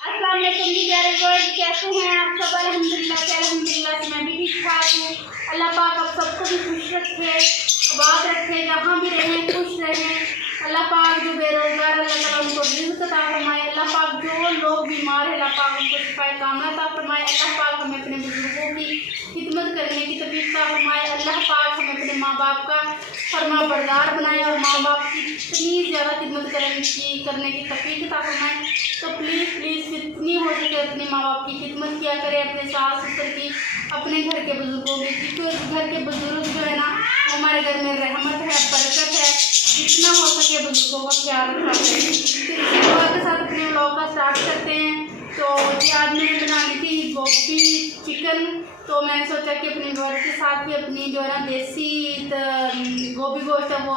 अस्सलाम वालेकुम जी प्यारे वर्ल्ड, कैसे हैं आप सब? अल्हम्दुलिल्लाह से मैं भी ठीक ठाक हूँ। अल्लाह पाक आप सबको भी खुश रखे, आबाद रखे, जहाँ भी रहें खुश रहें। अल्लाह पाक जो बेरोजगार अल्लाह ताला उनको रिज़्क़ अता फरमाए। अल्लाह पाक जो लोग बीमार है अल्लाह पाक उनको शिफाए कामिला अता फरमाए। अल्लाह पाक हमें अपने बुजुर्गों की खिदमत करने की तौफीक अता फरमाए। अल्लाह पाक हमें अपने माँ बाप का फरमा बरदार बनाए और माँ बाप की इतनी ज़्यादा खिदमत करने की तौफीक अता फरमाए। तो प्लीज़ जितनी हो सके अपने माँ बाप की खिदमत किया करें, अपने सास ससुर की, अपने घर के बुजुर्गों की, क्योंकि घर के बुजुर्ग जो है ना वो हमारे घर में रहमत है, बरकत है। जितना हो सके बुजुर्गों का ख्याल रखा करें। तो इसी दुआ के साथ अपने व्लॉग का स्टार्ट करते हैं। तो ये आज मैंने बनानी थी गोभी चिकन, तो मैंने सोचा कि अपने व्लॉग के साथ भी अपनी जो है ना देसी गोभी गोश्त है वो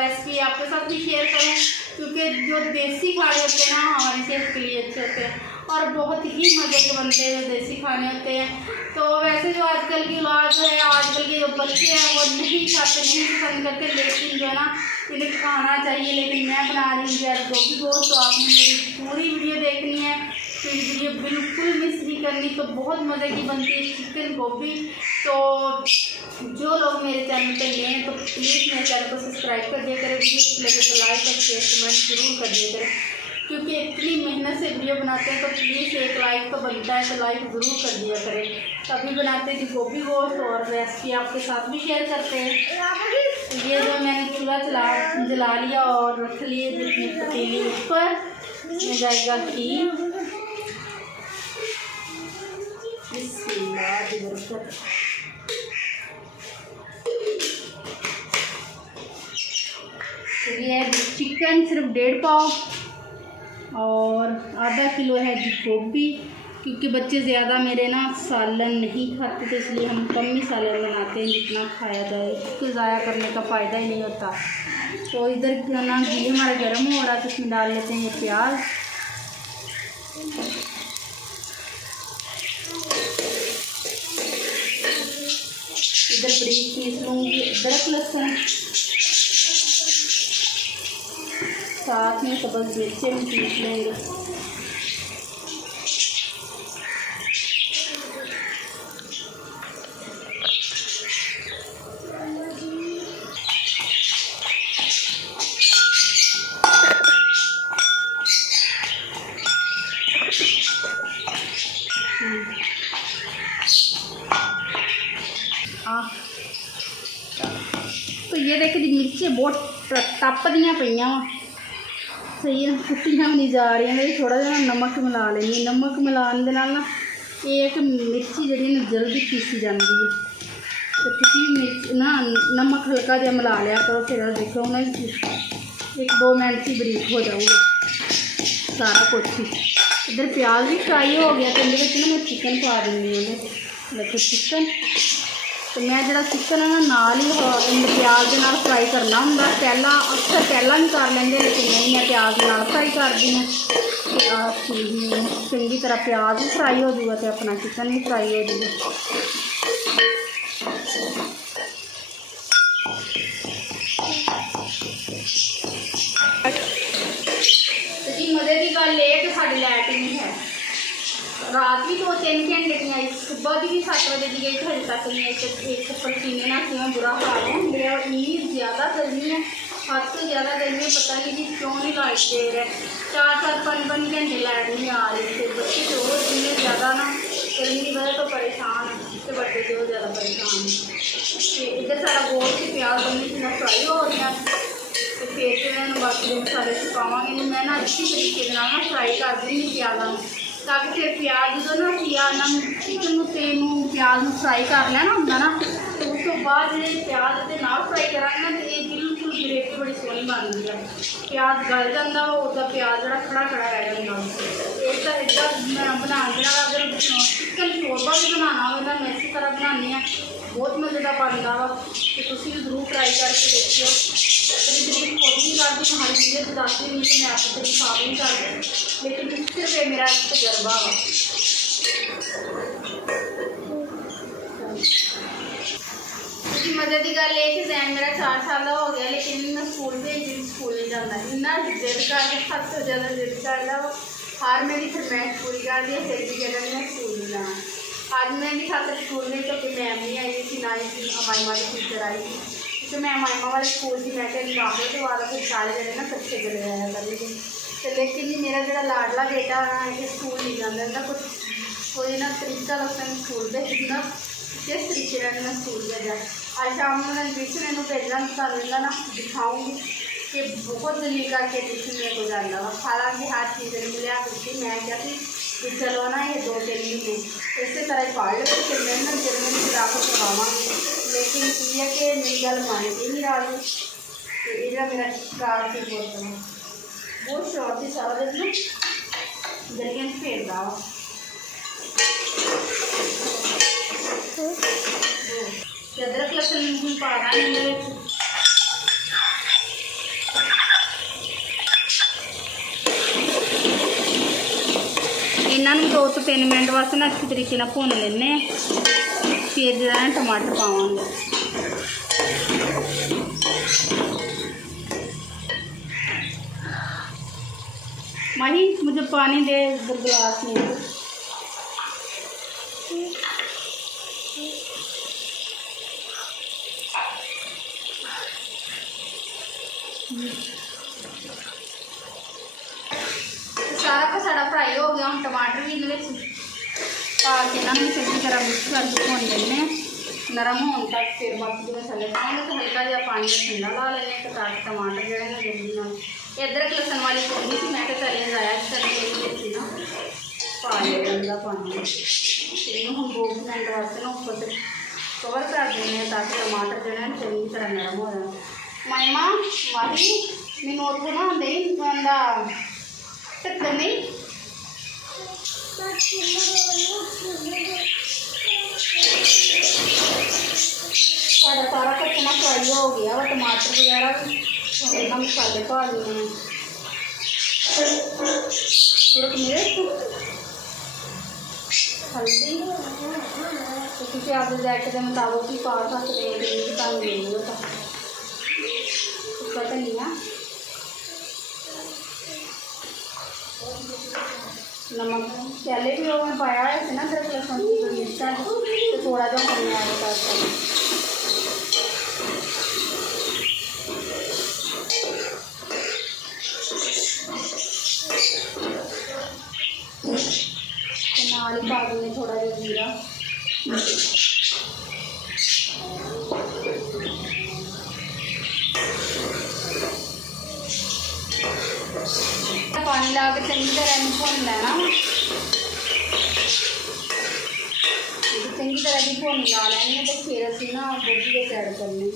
रेसिपी आपके साथ भी शेयर करूँ, क्योंकि जो देसी खाने होते हैं ना हमारी सेहत के लिए अच्छे होते हैं और बहुत ही मज़े के बनते हैं जो देसी खाने होते हैं। तो वैसे जो आजकल की औलाद है, आजकल के जो बच्चे हैं वो नहीं खाते, नहीं पसंद करते, लेकिन जो है ना इन्हें खाना चाहिए। लेकिन मैं बना रही हूँ यार गोभी गोश्त, तो आपने मेरी पूरी वीडियो देखनी है, तो ये वीडियो बिल्कुल मिस नहीं करनी। तो बहुत मज़े की बनती है चिकन गोभी। तो जो लोग मेरे चैनल पर नए हैं तो प्लीज़ मेरे चैनल को सब्सक्राइब कर दिया करें, वीडियो लगे तो लाइक और शेयर कमेंट जरूर कर दिया करें, क्योंकि इतनी मेहनत से वीडियो बनाते हैं तो प्लीज़ एक लाइक तो बनता है, तो लाइक ज़रूर कर दिया करें। तभी बनाते थे गोभी गोश्त और रेसिपी आपके साथ भी शेयर करते हैं। ये जो मैंने चूल्हा जला लिया और रख लिए जितनी पतीली उस पर में जाएगा घी। ये है चिकन सिर्फ 1.5 पाव और आधा किलो है जी गोभी, क्योंकि बच्चे ज़्यादा मेरे ना सालन नहीं खाते, तो इसलिए हम कम ही सालन बनाते हैं जितना खाया जाए, उसको ज़ाया करने का फ़ायदा ही नहीं होता। तो इधर ना घी हमारा गर्म हो रहा है, तो इसमें डाल लेते हैं ये प्याज। इधर बरीक पीस लूँगी अदरक लहसुन, साथ में सब्ज़ मिर्चें हम पीस लेंगे। तो ये देखे जी मिर्चें बहुत टप दियाँ पईयां वा, सही है, कुट्टियां भी नहीं जा रही। थोड़ा जहा नमक मिला लेंगे, नमक मिलाने के नाल ना एक मिर्ची जी जल्दी पीसी जाती है। तो किसी मिर्च ना नमक हल्का जहा मिला लिया करो, फिर देखो उन्हें 1-2 मिनट ही बरीक हो जाऊगा सारा कुछ ही। इधर प्याज भी फ्राई हो गया, तो इधर ना मैं चिकन पा दूँगी। देखो चिकन, तो मैं जरा चिकन है ना नाल ही प्याज के नाल फ्राई करना होंगे। पहला अक्सर पहला भी कर लेंगे, लेकिन नहीं मैं प्याज के नाल फ्राई करती हूँ। चंगी तरह प्याज भी फ्राई हो जाएगा तो अपना चिकन भी फ्राई हो जाएगा। तो जी मज़े की गल है कि साड़ी लाइट नहीं है, रात भी 2-3 घंटे की आई, सुबह भी 7 बजे की गई, हजे तक नहीं आई। एक पसीने ना क्यों बुरा हाल है मेरा, इतनी ज़्यादा गर्मी है, हद से ज़्यादा गर्मी है। पता नहीं कि क्यों नहीं लाइट दे रहे, 4-5 घंटे लाइट नहीं आ रही थे। बच्चे जो इतने ज़्यादा ना गर्मी की वजह तो परेशान है, तो बच्चे जो ज़्यादा परेशान हैं। इधर सारा गोश्त की प्याज बननी थी फ्राई हो गया, तो फिर जो है बाकी मसाले सुखावांगे। मैं ना अच्छी तरीके ना फ्राई कर दूँगी प्याज़ों में, ताकि फिर प्याज जो ना चिकन तेल प्याज में फ्राई कर लेना होंगे ना, तो उस तो बाद जो प्याज के नाल फ्राई करा ना, तो ये बिल्कुल ग्रेवी बड़ी सोहनी बनती है। प्याज गल जाता वा, उसका प्याज जो खड़ा रह जाता। एक तो इदा बना देना, अगर चिकन शोरबा भी बनाना हो तो मैं इसी तरह बनानी है, बहुत मज़े का बनता वा। तो तुम जरूर ट्राई करके देखियो। कभी जरूर खुद नहीं करती, तुम्हारी वीडियो बताती नहीं तो मैं आपको दिखा भी नहीं करती, लेकिन सिर्फ मेरा एक तजर्बा वा। मज़े की गल है कि जैन मेरा 4 साल का हो गया, लेकिन मैं स्कूल भेज स्कूल नहीं जाता, इन्ना जिद करके, हद तो ज़्यादा जिद करता वो। हार मेरी फरमाइश पूरी करती है, फिर भी कहते मैं स्कूल नहीं जाना। आज मैं भी खातर स्कूल में, तो मैम नहीं आई थी, ना ही अमाइमा की टीचर आई थी, क्योंकि मैं अमाइमा वाले स्कूल की मैं दाखिल करवा लो, फिर सारे जने ना कच्चे चले आया करेंगे। तो लेकिन जी मेरा जो लाडला बेटा है स्कूल नहीं जाता, कुछ कोई ना तरीका उसने स्कूल भेजना, किस तरीके मैं स्कूल भेजा। आज शाम को मैं ट्यूशन इन्हों भेजना, तुम ना दिखाऊँगी कि बहुत दलील करके ट्यूशन मेरे को जाना वा। हालांकि हर चीज़ ने लिया क्योंकि मैं क्या थी कि चलो ना ये 2-3 महीने इस तरह ही पढ़ लो, फिर मैं ना जर्मनी से दाखिल करवावांगी। लेकिन ये कि मेरी गल मानती नहीं राजी। तो ये मेरा कार से बहुत शौक थी, सारा दिन ना गलियां फेरदा वा। अदरक लहसुन पाना इन्होंने इन्हों 2-3 मिनट वास्ते ना अच्छी तरीके ना भुन लेने, फिर जो है टमाटर पावांगे। माही मुझे पानी दे गिलास में। सारा कुछ साड़ा फ्राई हो गया, हम टमाटर भी इन्हें पा के इन्होंने चंगी तरह मिक्स करके भुन लेने नरम होने तक। फिर बाकी जो मसाले पाएंगे तो हल्का जहा पानी ठंडा ला लेने, तो ताकि टमाटर जो है ना जल्दी ना। अदरक लहसुन वाली पौनी थी, मैं चले जाया करके ना पा लिया पानी। इन हम 2 मिनट वास्ते ना ऊपर से कवर कर दें ताकि टमाटर जो है चंगी तरह नरम हो जाए। माइमा माही मैनू उतो ना दे ढक्कन नहीं सारा सारा कुछ ना फ्राई हो गया वा, टमाटर वगैरह भी इन्ना मसाले पा दिए हैं। हल्दी तो किसी आपके जायके के मुताबिक ही पा सकते हैं, तंग नहीं होता। धनिया नमक पहले भी वो मैं पाया है ना, अदरक लहसुन की मिर्चा तो थोड़ा जो हमने ऐड कर नाल ही पा देंगे थोड़ा जो जीरा। पानी ला के चंगी तरह भुन लेना, चंगी तरह की भुन ला लैनी है। तो फिर असी ना गोभी के ऐड करने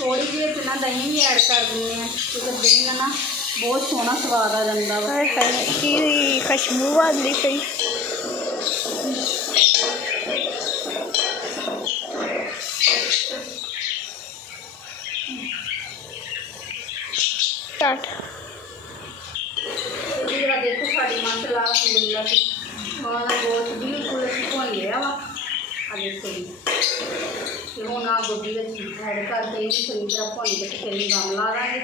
थोड़ी जी ना दही भी ऐड कर दें, क्योंकि दही ना बहुत सोहना स्वाद आ जाता वा। खुशबू आती पई। देखो साड़ी मसाला अलहमदुलिल्लाह से गोश्त बिल्कुल भुन लिया वा। देखो जी हूँ आ गोभी ऐड करके चंगी तरह भुन के फिर दम ला देंगे।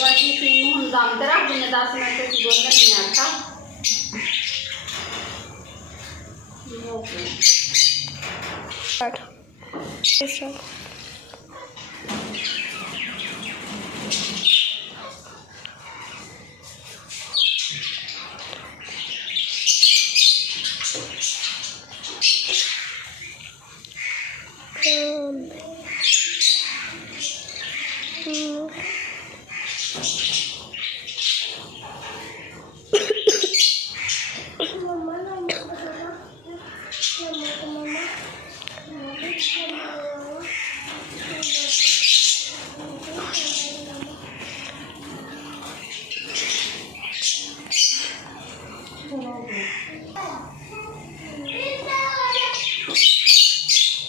बस इसी हम दम पर रख देंगे 10 मिनट गुनने नहीं आटा।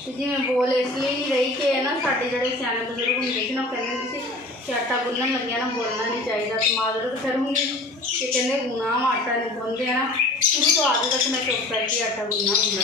जी मैं बोल इसलिए ही रही कि है ना साढ़े जो सियाने बजुर्ग होंगे थे ना कहते कि आटा गुनन लगे ना बोलना नहीं चाहिए। तो माजरत करूँगी कि कहते गुना आटा नहीं गुनते हैं ना शुरू तो आधे तक मैं चौक पैर की आटा गूंदना होंगे।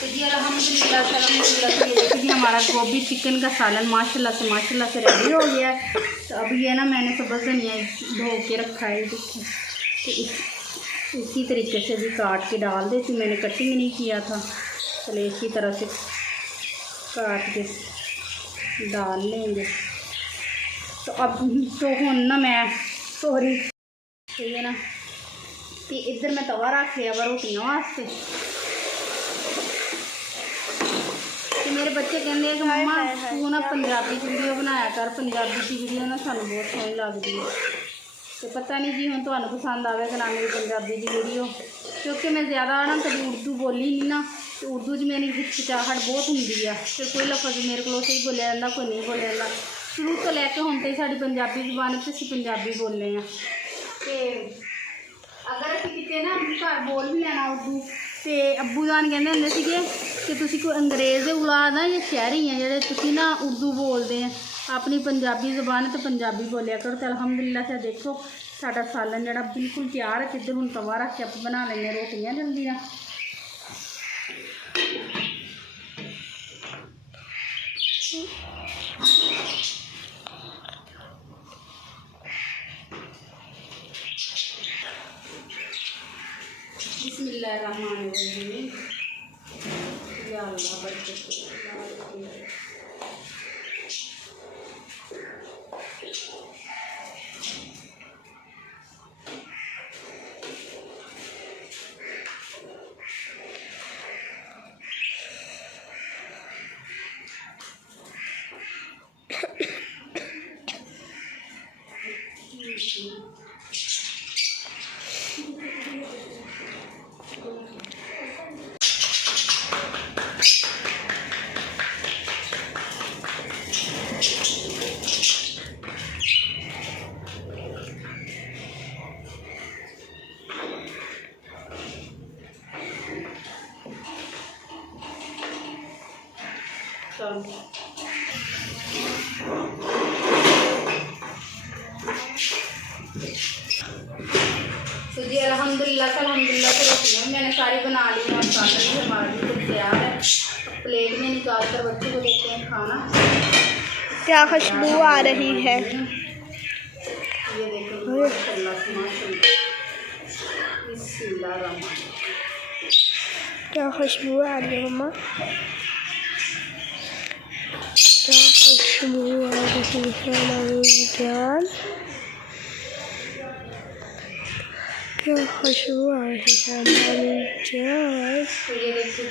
तो जी अल्हम्दुलिल्लाह से ये देखिए हमारा गोभी चिकन का सालन माशाल्लाह से रेडी हो गया है। तो अभी ये ना मैंने सब्ज़ धनिया धो के रखा है, देखिए। तो इसी तरीके से भी काट के डाल देती, मैंने कटिंग नहीं किया था। चलिए इसी तरह से काट के डाल लेंगे। तो अब तो हूँ ना मैं सॉरी ठीक है ना, तो इधर मैं तवा रख लिया वा रोटियां वास्ते। तो मेरे बच्चे कहते हैं कि मम्मा तू ना पंजाबी वीडियो बनाया कर, पंजाबी की वीडियो ना सानू बहुत सोहनी लगती है। तो पता नहीं जी हम तुहानू पसंद आवेगा ना मेरी पंजाबी की वीडियो, क्योंकि मैं ज़्यादा ना कभी उर्दू बोली नहीं ना, तो उर्दू च मेरी हिचकिचाहट बहुत होंगी है। फिर कोई लफ्ज़ मेरे को सही बोलिया जाता, कोई नहीं बोलिया जाता। शुरू तो लैके हुण तक साडी पंजाबी जबान च असीं पंजाबी बोलने हैं। तो अगर असीं किते ना घर बोल भी लेना उर्दू, तो अब्बू जान कहते होंदे सीगे कि तुसीं कोई अंग्रेज़ दे औलाद आ या शहरी हैं जेह्ड़े तुसीं ना उर्दू बोलते हैं, अपनी पंजाबी जबान तो पंजाबी बोलिया करो। तो अल्हम्दुलिल्लाह से देखो साडा सालन जिहड़ा बिल्कुल तैयार है। इधर हुण तवा रख के आपां बना लैंदे रोटियां जल्दी ना। बिस्मिल्लाहिर्रहमानिर्रहीम। या अल्लाह बरकत दे। तो जी अल्हम्दुलिल्लाह से रोटियाँ मैंने सारी बना ली हैं। सालन भी हमारा बिल्कुल तैयार है। प्लेट में निकाल कर बच्चों को देते हैं खाना। क्या खुशबू आ रही है, ये देखो माशाल्लाह से माशाल्लाह। क्या खुशबू आ रही है मम्मा, क्या खुशबू आ रही है मेरी जान, क्या खुशबू आ रही है मेरी जान। तो ये देखिए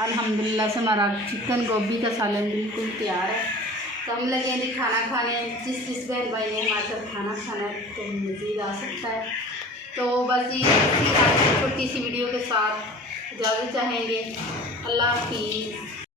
अल्हम्दुलिल्लाह से हमारा चिकन गोभी का सालन बिल्कुल तैयार है। तो हम लगे हैं खाना खाने। जिस बहन भाई ने हमारे साथ खाना खाना है तो मज़ीद आ सकता है। तो बस ये छोटी सी वीडियो के साथ इजाज़त चाहेंगे। अल्लाह हाफिज़।